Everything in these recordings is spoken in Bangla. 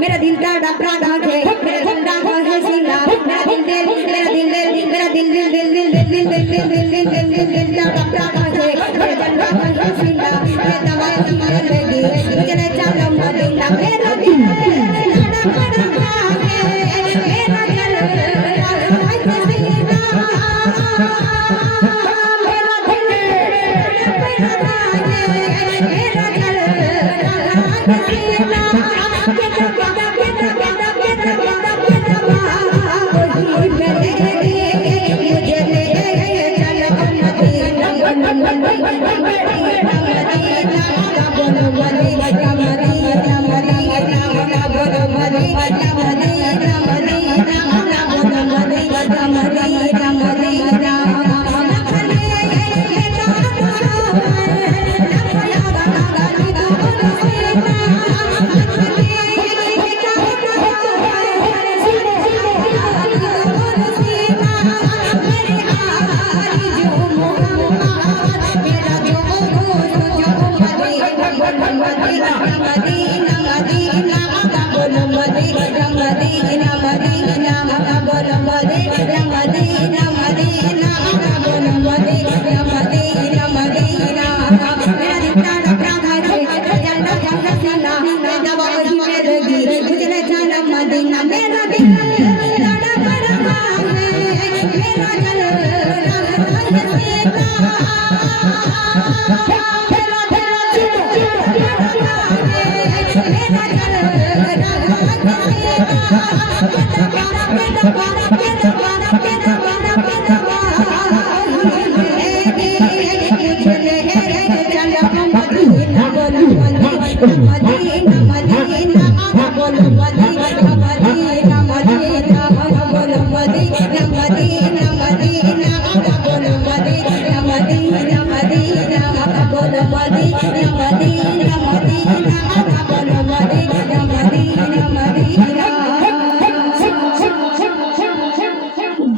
मेरा दिल का प्राण है, मेरा दिल का है सीना, मेरा दिल दिल मेरा दिल दिल मेरा दिल दिल दिल दिल दिल दिल दिल दिल दिल दिल दिल दिल दिल का प्राण है, मेरा दिल का है सीना, मैं दवाई तुम्हारे लगी, चले चलो मदीना, मेरा दिल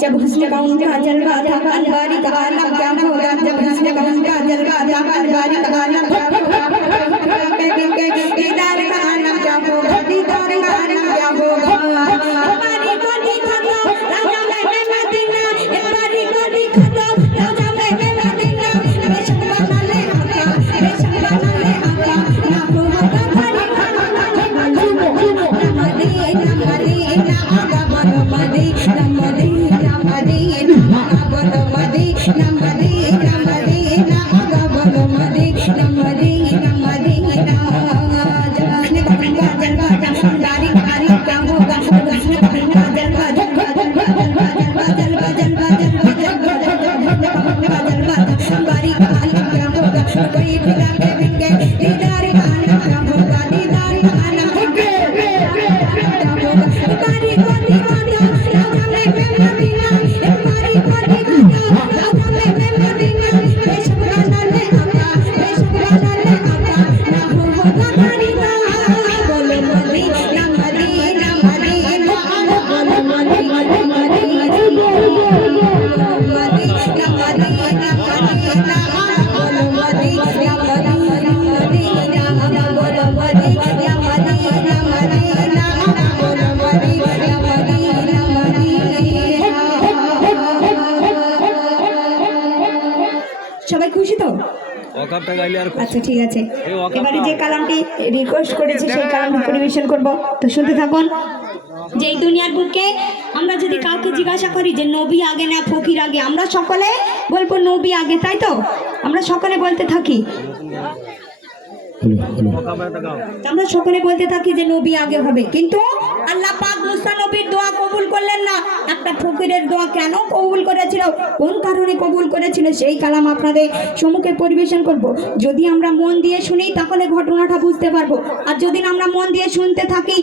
जब हुस्न का उनका जलवा था अनवारी का आलम क्या होगा, जब हुस्न का उनका जलवा था अनवारी का आलम क्या होगा, दीदार का आलम क्या होगा, दीदार का आलम क्या होगा, हमारी को दिखा दो राजा मैं मदीना, हमारी को दिखा दो राजा मैं मदीना, बेशक बना ले आका, बेशक बना ले आका, ना होगा हमारी मदीना मदीना आगा बनो मदीना मदीना मदीना बोलो मदीना मदीना मदीना आगा बोलो मदीना मदीना मदीना जवाने का जलवा जमदारी कारी क्या होगा, जवाने का जलवा जलवा जलवा जलवा जलवा जलवा जलवा जलवा जमदारी कारी क्या होगा, कोई बिना के बिके दीदार का आलम क्या होगा, दीदार का आलम क्या होगा, हमारी को दिखा दो राजा मैं मदीना, हमारी को दिखा दो राजा मैं मदीना, बेशक बना ले आका, बेशक बना ले आका, ना होगा मदीना बोलो मदीना मदीना मदीना बोलो मदीना मदीना मदीना मदीना मदीना बोलो मदीना मदीना मदीना बोलो मदीना मदीना मदीना बोलो मदीना मदीना मदीना। সবাই খুশি তো? ওকাপটা গাইলে আর আচ্ছা ঠিক আছে, এবারে যে কালামটি রিকোয়েস্ট করেছে সেই কালামটি পরিবেশন করব, তো শুনতে থাকুন। যে এই দুনিয়ার বুকে আমরা যদি কাউকে জিজ্ঞাসা করি যে নবী আগে না ফকির আগে, আমরা সকলে বলবো নবী আগে, তাই তো আমরা সকলে বলতে থাকি। আমরা সকলে বলতে থাকি যে নবী আগে হবে, কিন্তু আল্লাহ পাক মুসা নবীর দোয়া কবুল করলেন না। একটা ফকিরের দোয়া কেন কবুল করেছিল, কোন কারণে কবুল করেছিল, সেই কালাম আপনাদের সম্মুখে পরিবেশন করব। যদি আমরা মন দিয়ে শুনি তাহলে ঘটনাটা বুঝতে পারবো, আর যদি আমরা মন দিয়ে শুনতে থাকি,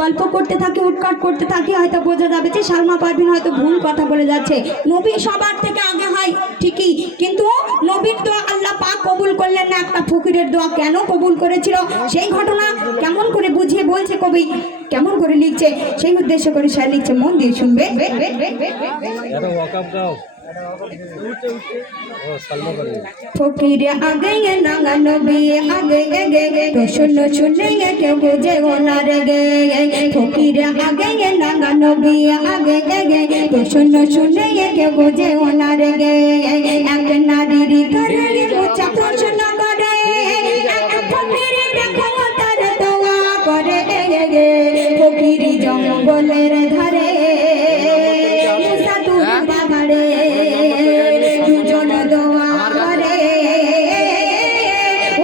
গল্প করতে থাকি, উৎকট করতে থাকি, হয়তো বোঝা যাবে যে সালমা পারভিন হয়তো ভুল কথা বলে যাচ্ছে। নবী সবার থেকে আগে হয় ঠিকই, কিন্তু নবীর দোয়া আল্লাহ পাক কবুল করলেন না। একটা ফকিরের দোয়া কেন কবুল করেছিল সেই ঘটনা কেমন করে বুঝিয়ে বলছে কবি, কেমন করে লিখছে, সেই উদ্দেশ্য করে সে লিখছে, মন দিয়ে শুনবে। ফকির আগে নাঙ্গা নবী আগে গে তো শুনো শুনে কেউ বুঝে না রে গে। ফকির আগে নাঙ্গা নবী আগে গে তো শুনো শুনে কেউ বুঝে না রে গে। এক নারীর ঘরে উচ্চা প্রশ্ন করে, এক ফকির দেখো তার দোয়া করে গে। ফকির জঙ্গলের ধারে মুসা তুই বাগাড়ে দুজন দোয়া করে,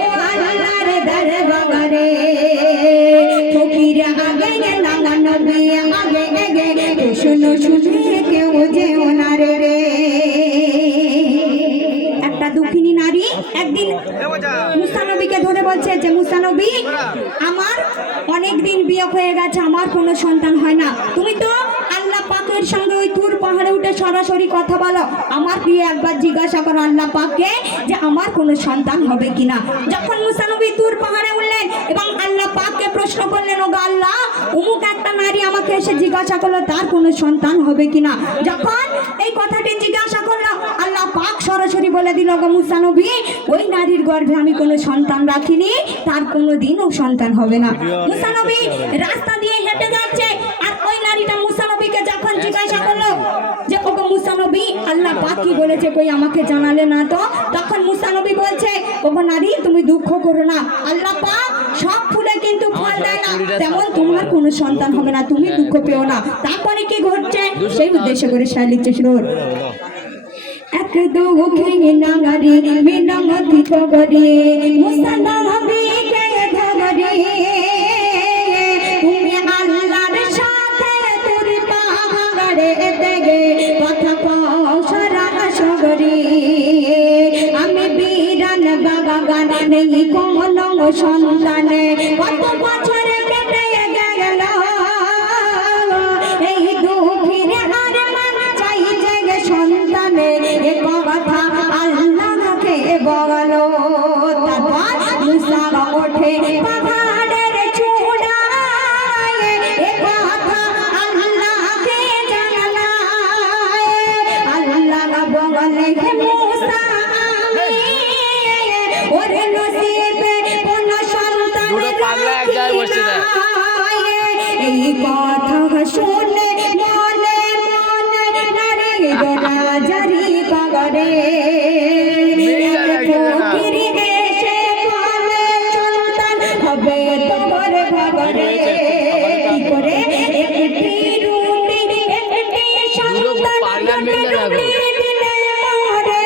ও আল্লাহর দরবারে। ফকির আগে নাঙ্গা নবী আগে গে শুনো শুনে কেউ যে ওনারে রে। একটা দুঃখিনী নারী একদিন মুসা নবীকে ধরে বলছে যে মুসা নবী, আমার অনেকদিন বিয়ে হয়ে গেছে, আমার কোনো সন্তান হয় না, তুমি তো আল্লাহ পাকের সঙ্গে ওই তুর পাহাড়ে উঠে সরাসরি কথা বলো, আমার গিয়ে একবার জিজ্ঞাসা করো আল্লাহ পাককে যে আমার কোনো সন্তান হবে কিনা। যখন মুসা নবী তুর পাহাড়ে উঠলেন এবং আল্লাহ পাককে প্রশ্ন করলেন, ও আল্লাহ, অমুক একটা নারী আমাকে এসে জিজ্ঞাসা করলো তার কোনো সন্তান হবে কিনা। যখন এই কথাটি জিজ্ঞাসা করলো, আল্লাহ পাক সরাসরি বলে দিল, গো মুসা নবী, ওই নারীর গর্ভে আমি কোনো সন্তান রাখিনি, তার কোনো দিনও সন্তান হবে না। মুসা নবী রাস্তা দিয়ে হেঁটে যাচ্ছে, আর ওই নারীটা মুসা নবীকে যখন জিজ্ঞাসা করলো যে ওগো মুসা নবী, আল্লাহ পাক কি বলেছে কই আমাকে জানালে না তো, তখন মুসা নবী বলছে, ওগো নারী, তুমি দুঃখ করো না, আল্লাহ পাক সব ফুলে কিন্তু ফল দেয় না, তেমন তোমার কোনো সন্তান হবে না, তুমি দুঃখ পেও না। তারপরে কি ঘটছে সেই উদ্দেশ্য করে সে লিখছে, শুনুন। এক দুঃখিনী নারী মিনতি করে মুসা নবীকে ধরে, তুমি আল্লাহর সাথে তোর পাহাড়ে দেগে কথা কও সারা সগরে। আমি বিরান বাগান নেই কোনো সন্তানে, কত বছর কেটে গেল এই দুঃখীর আর মান চাই যে সন্তানে, এ কথা আল্লাহকে বলো। তারপর মুসা ওঠে পাহাড়ের চূড়ায়, এ কথা আল্লাহকে জানায়। আল্লাহ বলে, হে মুসা, ওরে নসিবে কোন সন্তান রাখি না। এই কথা শুনে মনে মনে নারী রাজারি পাগড়ে, ফকির এসে বলে সন্তান হবে তোমার ভাগড়ে। কি করে একটি রুটি একটি সন্তান রুটি দিলে মরে,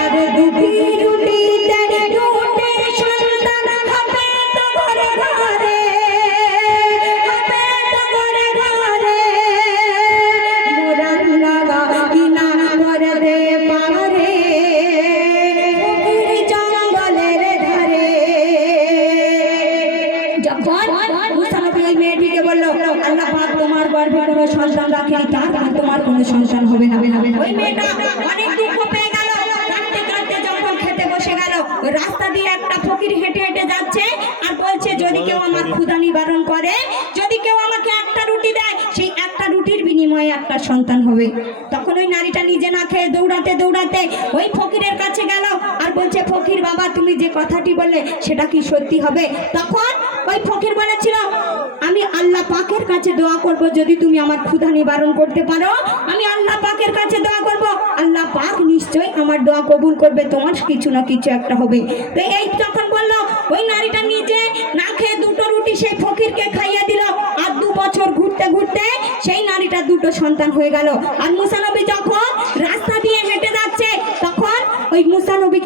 আর দুটি রুটিতে রুটির সন্তান হবে তোমার ঘরে, হবে তোমার ঘরে। মোরার লাগা কিনা করে দে পারে, ফকির জঙ্গলের ধারে। যখন মুসা নবী ওই মেয়েটিকে বললো, আল্লাহ পাক তোমার গর্ভে কোনো সন্তান রাখেনি, তার তোমার কোনো সন্তান হবে না। ওই মেয়েটা অনেক দুঃখ পেয়ে গেল, কাঁদতে কাঁদতে যখন খেতে বসে গেল, রাস্তা দিয়ে একটা ফকির হেঁটে হেঁটে যাচ্ছে আর বলছে, যদি কেউ আমার ক্ষুধা নিবারণ করে, যদি কেউ আমাকে একটা রুটি দেয়, সেই একটা রুটির বিনিময়ে একটা সন্তান হবে। তখন ওই নারীটা নিজে না খেয়ে দৌড়াতে দৌড়াতে ওই ফকিরের কাছে গেল আর বলছে, ফকির বাবা, তুমি যে কথাটি বললে সেটা কি সত্যি হবে? তখন ওই ফকির বলেছিল, আমি আল্লাহ পাকের কাছে দোয়া করব, যদি তুমি আমার ক্ষুধা নিবারণ করতে পারো, আমি আল্লাহ পাকের কাছে দোয়া করব, আল্লাহ পাক নিশ্চয়ই আমার দোয়া কবুল করবে, তোমার কিছু না কিছু একটা হবে। তো এই যখন বললো, ওই নারীটা নিজে না খেয়ে দুটো রুটি সেই ফকিরকে খাইয়ে দিল, আর 2 বছর ঘুরতে ঘুরতে সেই নারীটা দুটো সন্তান হয়ে গেল। আর মুসা নবী যখন রাস্তা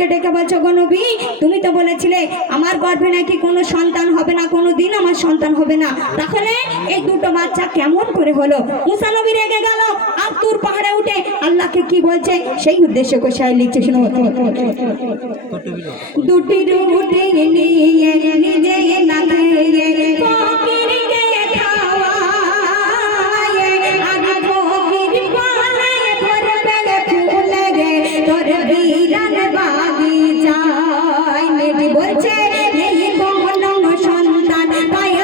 নবীকে ডেকে বলছো, গো নবী তুমি তো বলেছিলে আমার গর্ভে নাকি কোনো সন্তান হবে না, কোনো দিন আমার সন্তান হবে না, তাহলে এই দুটো বাচ্চা কেমন করে হলো? মুসা নবী রেগে গেল আর তুর পাহাড়ে উঠে আল্লাহকে কি বলছে সেই উদ্দেশ্যে কোষায় লিখছে, শুনো। দুটি রুটি নিয়ে নিজে না খেয়ে ফকিরকে খাওয়ায়, আর ফকির বলে ধরবে ফুলে গে তোর বিরান বাগিচায়। নেবি বলছে এই কোনো সন্তান পায়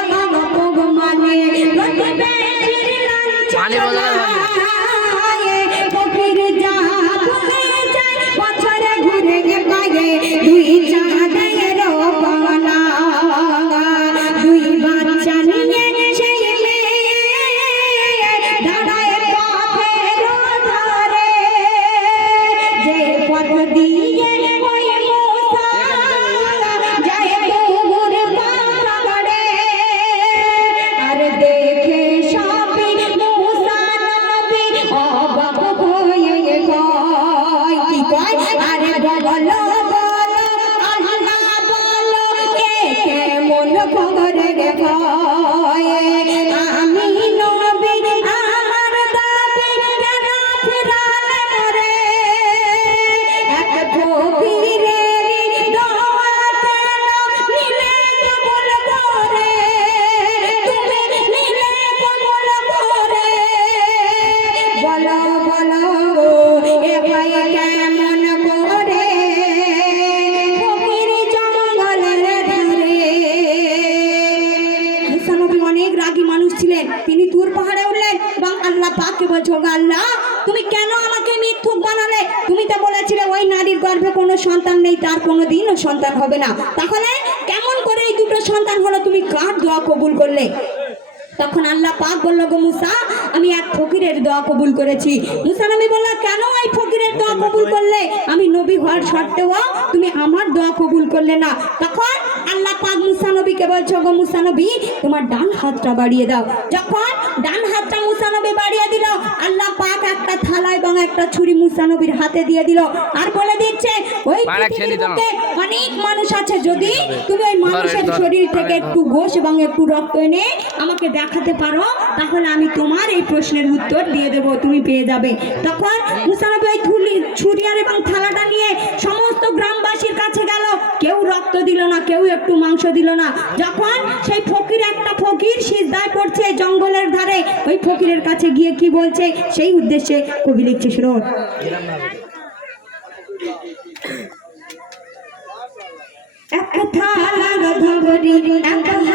ভগবানে প্রতিবেশীর লাঞ্ছনা, ফকির যা বলে যায় বছরে ঘুরে পায়ে দুই চাঁদের পানা, দুই বাচ্চা নিয়ে সেই মেয়ে দাঁড়ায় পথের ধারে, যে পথ দিয়ে ওই মুসা যায় দূর পাহাড়ে, আর দেখে সবই মুসা নবী অবাক হয়ে কয়, কি কয়? আরে বলো বলো আল্লাহ বলো এ কেমন খবরে কয়, আমি নবী আমার দাবি কেন ফিরালে মরে, এক ফকিরের দোয়া কেন নিলে কবুল করে, তুমি নিলে কবুল করে, বলো বলো এ ভাই কেমন করে ফকির জঙ্গলের ধারে। মুসা নবী অনেক রাগী মানুষ ছিলেন, তিনি তুর পাহাড়ে উঠলেন এবং আল্লাহ পাককে বলছো, গো আল্লাহ তুমি কেন আমাকে মিথ্যুক বানালে? তুমি তো বলেছিলে ওই নারীর গর্ভে কোনো সন্তান নেই, তার কোনো দিনও সন্তান হবে না, তাহলে কেমন করে এই দুটো সন্তান হলো? তুমি কার দোয়া কবুল করলে? তখন আল্লাহ পাক বলল, গো মুসা আমি এক ফকিরের দোয়া কবুল করেছি। মুসা নবী বলল, কেন ওই ফকিরের দোয়া কবুল করলে? আমি নবী হওয়ার সত্ত্বেও তুমি আমার দোয়া কবুল করলে না। তখন আল্লাহ পাক মুসা নবীকে বলছো, গো মুসা নবী তোমার ডান হাতটা বাড়িয়ে দাও। যখন ডান হাতটা মুসা নবী বাড়িয়ে দিল, আল্লাহ পাক একটা থালা এবং একটা ছুরি মুসা নবীর হাতে দিয়ে দিল, আর বলে দিচ্ছে ওই পৃথিবীর বুকে অনেক মানুষ আছে, যদি তুমি ওই মানুষের শরীর থেকে একটু গোশ এবং একটু রক্ত এনে আমাকে দেখাতে পারো, তাহলে আমি তোমার এই প্রশ্নের উত্তর দিয়ে দেবো, তুমি পেয়ে যাবে। তখন মুসা নবী ওই ছুরি আর এবং থালাটা নিয়ে সমস্ত গ্রামবাসীর কাছে গেল, কেউ রক্ত দিল না, কেউ একটু মাংস দিল না। যখন সেই ফকির, একটা ফকির সিজদায় পড়ছে জঙ্গলের ধারে, ওই ফকিরের কাছে গিয়ে কি বলছে সেই উদ্দেশ্যে কবি লিখছে, শুনো। এক থালা ধরি এক